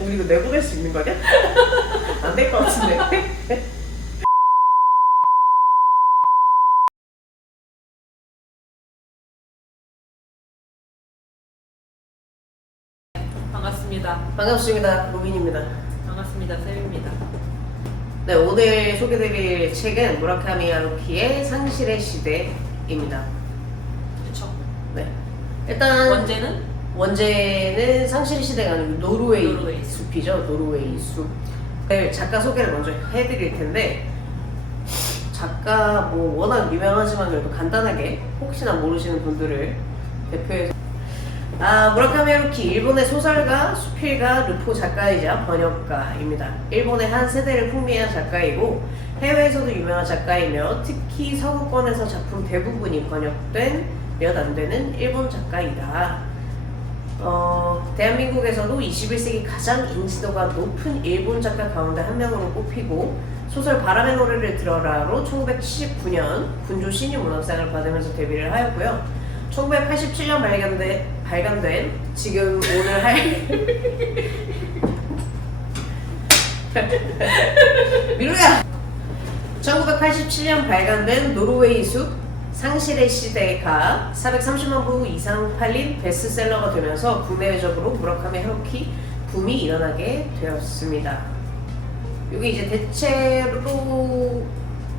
우리 이거 내보낼 수 있는 거냐? 안 될 것 같은데. 반갑습니다. 반갑습니다. 로빈입니다. 반갑습니다. 쌤입니다. 네, 오늘 소개드릴 책은 무라카미 하루키의 상실의 시대입니다. 그쵸. 네. 일단 원제는 상실의 시대가 아니고 노르웨이 노르웨이 숲이죠. 노르웨이 숲. 네, 작가 소개를 먼저 해드릴 텐데, 작가 뭐 워낙 유명하지만 그래도 간단하게 혹시나 모르시는 분들을 대표해서 무라카미 하루키, 일본의 소설가, 수필가, 르포 작가이자 번역가입니다. 일본의 한 세대를 풍미한 작가이고 해외에서도 유명한 작가이며 특히 서구권에서 작품 대부분이 번역된 몇 안 되는 일본 작가이다. 대한민국에서도 21세기 가장 인지도가 높은 일본 작가 가운데 한 명으로 꼽히고 소설 바람의 노래를 들어라로 1979년 군조 신유 문학상을 받으면서 데뷔를 하였고요. 1987년 발간된 지금 오늘 할 미루야 1987년 발간된 노르웨이 숲 상실의 시대가 430만 부 이상 팔린 베스트셀러가 되면서 국내외적으로 무라카미 하루키 붐이 일어나게 되었습니다. 이게 이제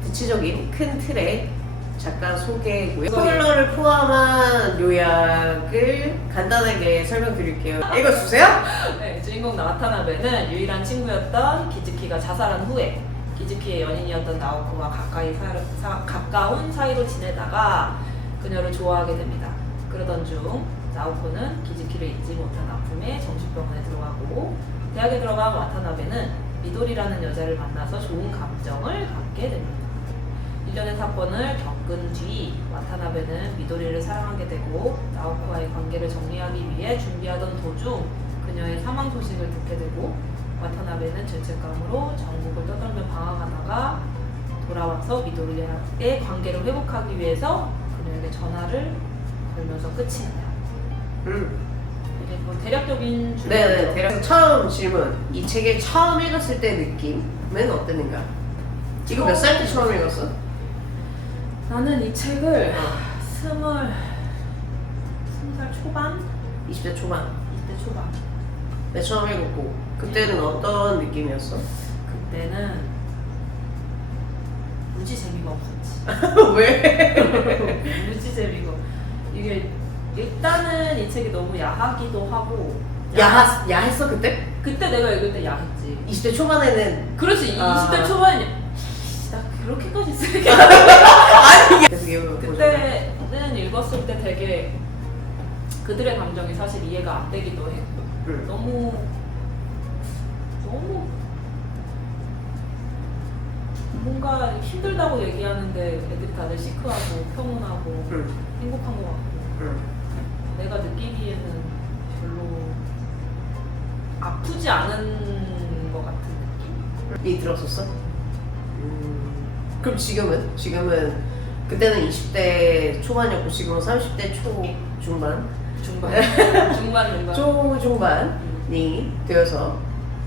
대체적인 큰 틀의 작가 소개고요. 스포일러를 포함한 요약을 간단하게 설명드릴게요. 읽어주세요. 네, 주인공 와타나베는 유일한 친구였던 기즈키가 자살한 후에 기즈키의 연인이었던 나오코와 가까운 사이로 지내다가 그녀를 좋아하게 됩니다. 그러던 중 나오코는 기즈키를 잊지 못한 아픔에 정신병원에 들어가고 대학에 들어간 와타나베는 미도리라는 여자를 만나서 좋은 감정을 갖게 됩니다. 일련의 사건을 겪은 뒤 와타나베는 미도리를 사랑하게 되고 나오코와의 관계를 정리하기 위해 준비하던 도중 그녀의 사망 소식을 듣게 되고 와타나베는 죄책감으로 전국을 떠돌며 방황하다가 돌아와서 미도리와의 관계를 회복하기 위해서 그녀에게 전화를 걸면서 끝이 나요. 이게 뭐 대략적인 줄거리죠. 네네. 대략 처음 질문. 이 책을 처음 읽었을 때 느낌은 어땠는가? 이거 몇 살 때 처음 읽었어? 나는 이 책을 20살 초반? 20대 초반. 20대 초반. 네, 처음 읽었고 그때는 어떤 느낌이었어? 그때는 무지 재미가 없었지. 왜? 무지 재미가. 이게 일단은 이 책이 너무 야하기도 하고. 야했어 그때? 그때 내가 읽을 때 야했지. 20대 초반에는 그렇지. 아. 20대 초반에 나 그렇게까지 쓰게. 아니 그때는 읽었을 때 되게 그들의 감정이 사실 이해가 안 되기도 했고 너무 뭔가 힘들다고 얘기하는데 애들이 다들 시크하고 평온하고 행복한 것 같고 내가 느끼기에는 별로 아프지 않은 것 같은 느낌? 이 들었었어? 그럼 지금은 그때는 20대 초반이었고 지금은 30대 초중반 초중반이 되어서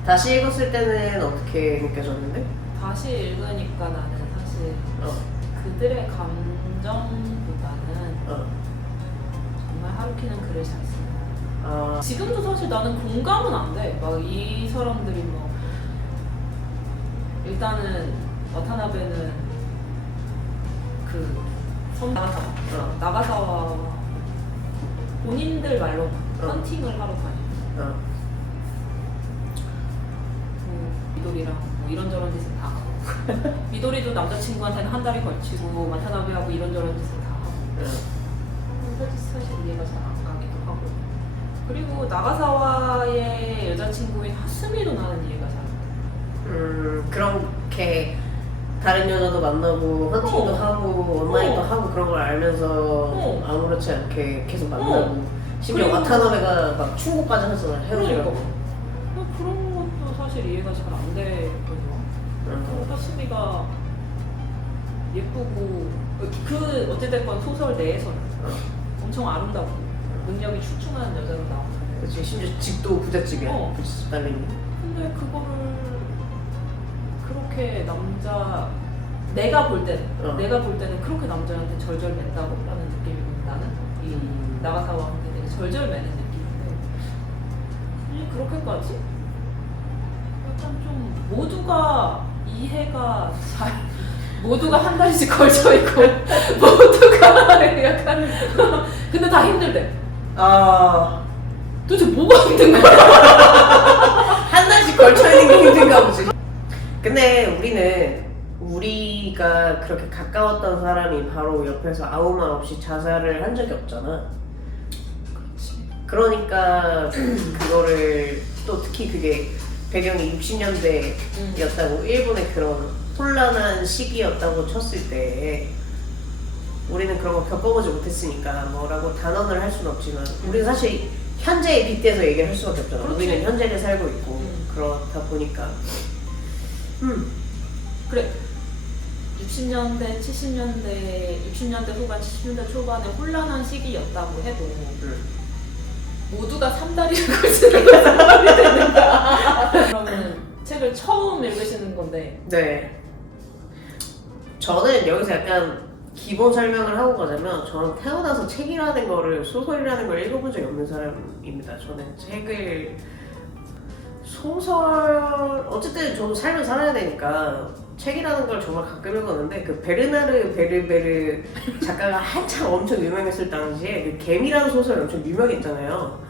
다시 읽었을 때는 어떻게 느껴졌는데? 다시 읽으니까 나는 사실 그들의 감정보다는 정말 하루키는 글을 잘 쓴다. 지금도 사실 나는 공감은 안 돼. 막 이 사람들이 뭐 일단은 와타나베는 그 나가사와 본인들 말로 헌팅을 하러 다녀. 미도리랑 뭐 이런저런 짓을 다 하고 미도리도 남자친구한테는 한 달에 걸치고 와타나베하고 이런저런 짓을 다 하고 사실 이해가 잘 안 가기도 하고 그리고 나가사와의 여자친구인 하스미도 나는 이해가 잘 안 돼. 그렇게 다른 여자도 만나고 헌팅도 하고 온라인도 하고 그런 걸 알면서 아무렇지 않게 계속 만나고 심지어 와타나베가 막 충고까지 하잖아 헤어지라고. 그런 것도 사실 이해가 잘 안 되거든요. 하스미가 예쁘고 어찌됐건 소설 내에서는 엄청 아름답고 능력이 출중한 여자로 나오잖아요. 그치, 심지어 집도 부잣집이야. 어. 부잣집 딸내미. 근데 그거를 그렇게 내가 볼 때는 그렇게 남자한테 절절 맨다고 라는 느낌이거든. 나는 이 나가사와한테 되게 절절 매는 느낌인데 그렇게까지 약간 좀 모두가 이해가 잘 모두가 한 달씩 걸쳐 있고 모두가 약간 근데 다 힘들대. 아, 도대체 뭐가 힘든 거야? 한 달씩 걸쳐있는 게 힘든가 보지. 근데 우리가 그렇게 가까웠던 사람이 바로 옆에서 아무 말 없이 자살을 한 적이 없잖아. 그렇지. 그러니까 그거를 또 특히 그게 배경이 60년대였다고 일본의 그런 혼란한 시기였다고 쳤을 때 우리는 그런 거 겪어보지 못했으니까 뭐라고 단언을 할 수는 없지만 우리는 사실 현재에 빗대서 얘기를 할 수밖에 없잖아. 그렇지. 우리는 현재를 살고 있고 그렇다 보니까 그래 60년대, 60년대 후반, 70년대 초반에 혼란한 시기였다고 해도 모두가 3다리를 걸치는 사람이 되는가? 그러면 책을 처음 읽으시는 건데 네. 저는 여기서 약간 기본 설명을 하고 가자면 저는 태어나서 책이라는 거를 소설이라는 걸 읽어본 적이 없는 사람입니다. 저는 책을 소설 어쨌든 저도 삶을 살아야 되니까 책이라는 걸 정말 가끔 읽었는데 그 베르나르 베르베르 작가가 한참 엄청 유명했을 당시에 그 개미라는 소설이 엄청 유명했잖아요.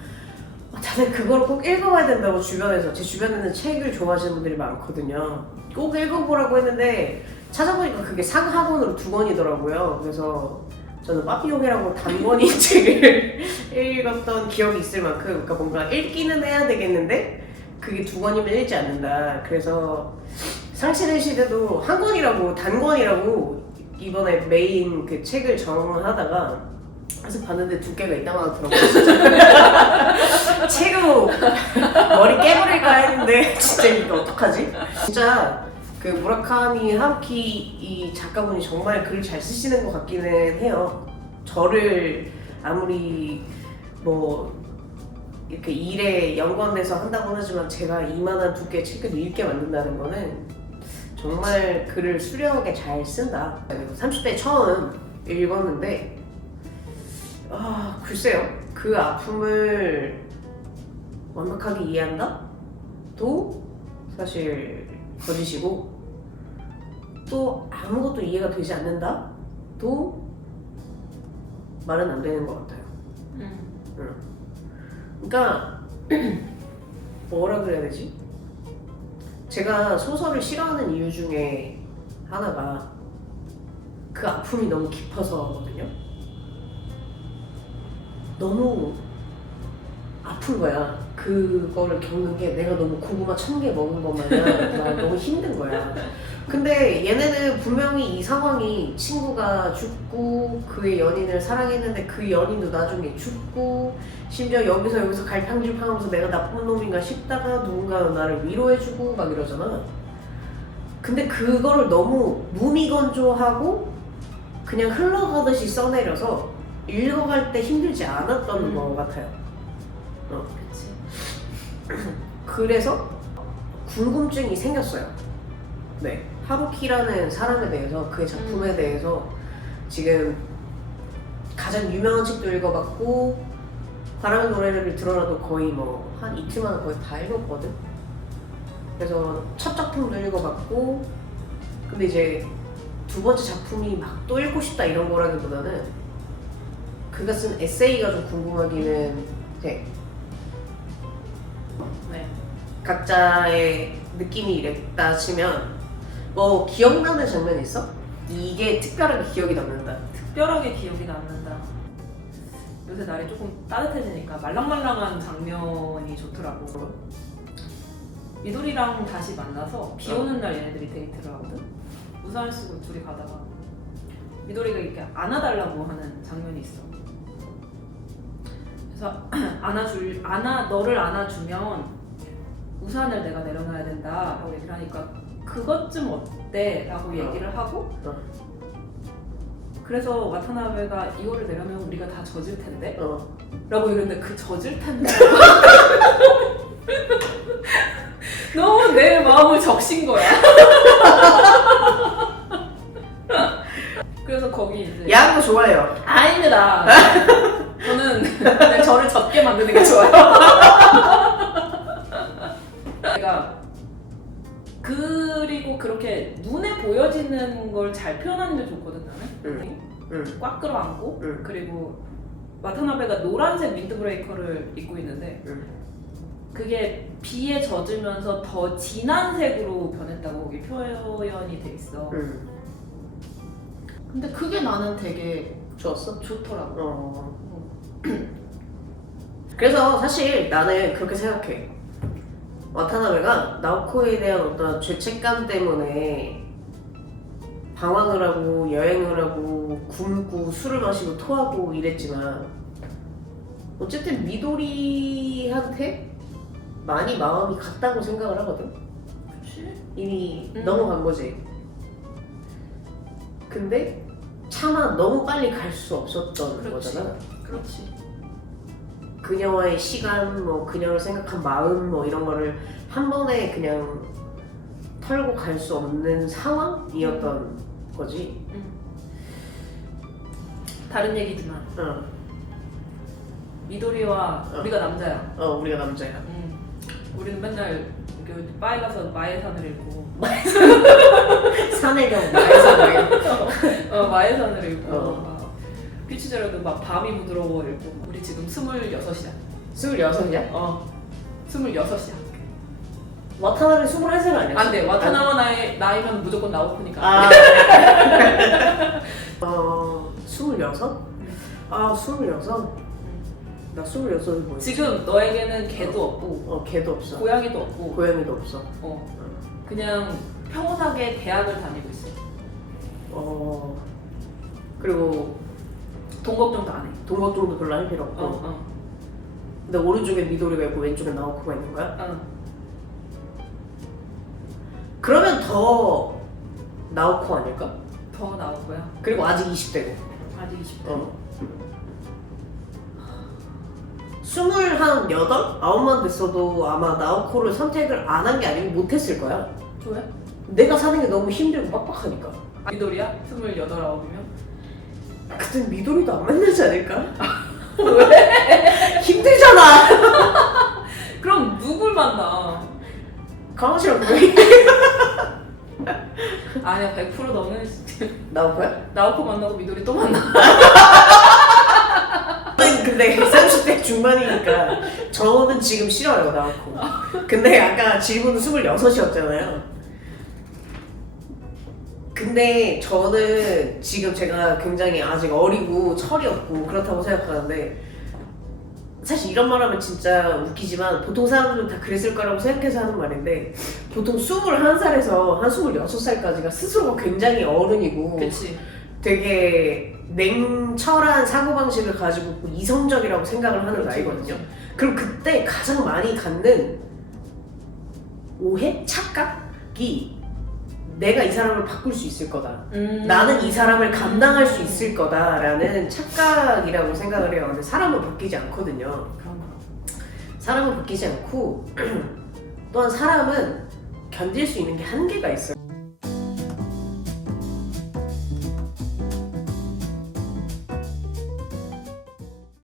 다들 그걸 꼭 읽어봐야 된다고 주변에서 제 주변에는 책을 좋아하시는 분들이 많거든요. 꼭 읽어보라고 했는데 찾아보니까 그게 상하권으로 2권이더라고요. 그래서 저는 빠삐용이라고 단권인 책을 읽었던 기억이 있을 만큼 그러니까 뭔가 읽기는 해야 되겠는데 그게 2권이면 읽지 않는다. 그래서 상실의 시대도 한 권이라고 단권이라고 이번에 메인 그 책을 정하다가 그래서 봤는데 두께가 이따만하더라고요. 진짜 책으로 머리 깨버릴까 했는데 진짜 이거 어떡하지? 진짜 그 무라카미 하루키 이 작가분이 정말 글을 잘 쓰시는 것 같기는 해요. 저를 아무리 뭐 이렇게 일에 연관돼서 한다고 하지만 제가 이만한 두께의 책을 읽게 만든다는 거는 정말 글을 수려하게 잘 쓴다. 30대 처음 읽었는데 글쎄요. 그 아픔을 완벽하게 이해한다? 또 사실 거짓이고 또 아무것도 이해가 되지 않는다? 또 말은 안 되는 것 같아요. 그러니까 뭐라 그래야 되지? 제가 소설을 싫어하는 이유 중에 하나가 그 아픔이 너무 깊어서거든요. 너무 아픈 거야. 그거를 겪는 게 내가 너무 고구마 1000개 먹은 것 마냥 나 너무 힘든 거야. 근데 얘네는 분명히 이 상황이 친구가 죽고 그의 연인을 사랑했는데 그 연인도 나중에 죽고 심지어 여기서 갈팡질팡하면서 내가 나쁜 놈인가 싶다가 누군가 나를 위로해주고 막 이러잖아. 근데 그거를 너무 무미건조하고 그냥 흘러가듯이 써내려서 읽어갈 때 힘들지 않았던 것 같아요. 그치. 그래서 궁금증이 생겼어요. 네, 하루키라는 사람에 대해서 그의 작품에 대해서 지금 가장 유명한 책도 읽어봤고 바람의 노래를 들어라도 거의 뭐 한 이틀 만에 거의 다 읽었거든. 그래서 첫 작품도 읽어봤고 근데 이제 두 번째 작품이 막 또 읽고 싶다 이런 거라기보다는 그가 쓴 에세이가 좀 궁금하기는 해. 네. 각자의 느낌이 이랬다 치면 뭐 기억나는 장면 있어? 이게 특별하게 기억이 남는다. 특별하게 기억이 남는다. 요새 날이 조금 따뜻해지니까 말랑말랑한 장면이 좋더라고. 미도리랑 다시 만나서 비 오는 날 얘네들이 데이트를 하거든? 우산을 쓰고 둘이 가다가 미도리가 이렇게 안아달라고 하는 장면이 있어. 그래서 너를 안아주면 우산을 내가 내려놔야 된다 라고 얘기를 하니까 그것 좀 어때? 라고 얘기를 하고 그래서 와타나베가 이거를 내려면 우리가 다 젖을 텐데? 어. 라고 이러는데 그 젖을 텐데 너무 내 마음을 적신 거야. 그래서 거기 이제 야한 거 좋아해요. 아닙니다. 저는 그냥 저를 젖게 만드는 게 좋아요. 내가 그리고 그렇게 눈에 보여지는 걸 잘 표현하는 게 좋거든 나는. 꽉 끌어안고 그리고 와타나베가 노란색 윈드브레이커를 입고 있는데 그게 비에 젖으면서 더 진한 색으로 변했다고 거기 표현이 돼 있어. 근데 그게 나는 되게 좋았어? 좋더라고. 그래서 사실 나는 그렇게 생각해. 와타나베가 나오코에 대한 어떤 죄책감 때문에 방황을 하고 여행을 하고 굶고 술을 마시고 토하고 이랬지만 어쨌든 미도리한테 많이 마음이 갔다고 생각을 하거든. 그치? 이미 넘어간 거지. 근데 차마 너무 빨리 갈 수 없었던 그렇지. 거잖아. 그렇지. 그녀와의 시간, 뭐 그녀를 생각한 마음, 뭐 이런 거를 한 번에 그냥 털고 갈 수 없는 상황이었던 거지. 다른 얘기지만 미도리와 우리가 남자야. 우리가 남자야. 우리는 맨날 이렇게 바에 가서 마에산을 읽고 산의 경 마에서 마에산을 읽고 피치제로도 막 밤이 부드러워 읽고. 우리 지금 26이야. 26이야? 26이야. 와타나베 21살 아니야? 안돼. 와타나와 나이면 무조건 나오코니까. 26? 아 26? 나 26이 뭐야? 지금 너에게는 개도 없고 걔도 없어. 고양이도 없고 고양이도 없어. 그냥 평온하게 대학을 다니고 있어. 그리고 돈 걱정도 안 해. 돈 걱정도 별로 할 필요 없고. 근데 오른쪽에 미도리가 있고 왼쪽에 나오코가 있는 거야? 그러면 더 나오코 아닐까? 더 나올 거야. 그리고 아직 20대고. 아직 20대. 28? 9만 됐어도 아마 나오코를 선택을 안 한 게 아니고 못했을 거야. 왜? 내가 사는 게 너무 힘들고 빡빡하니까. 미도리야? 28, 9이면? 그땐 미도리도 안 만나지 않을까? 왜? 힘들잖아. 그럼 누굴 만나? 강아지랑 고양이. 아니야, 100% 너는 나오코야? 나오코 만나고 미도리 또 만나. 근데 30대 중반이니까 저는 지금 싫어요 나오코. 근데 아까 질문은 26이었잖아요. 근데 저는 지금 제가 굉장히 아직 어리고 철이 없고 그렇다고 생각하는데 사실 이런 말 하면 진짜 웃기지만 보통 사람들은 다 그랬을 거라고 생각해서 하는 말인데 보통 21살에서 한 26살까지가 스스로가 굉장히 어른이고 그치. 되게 냉철한 사고방식을 가지고 있고 이성적이라고 생각을 하는 나이거든요. 그럼 그때 가장 많이 갖는 오해? 착각이 내가 이 사람을 바꿀 수 있을 거다. 나는 이 사람을 감당할 수 있을 거다라는 착각이라고 생각을 해요. 근데 사람은 바뀌지 않거든요. 사람은 바뀌지 않고 또한 사람은 견딜 수 있는 게 한계가 있어요.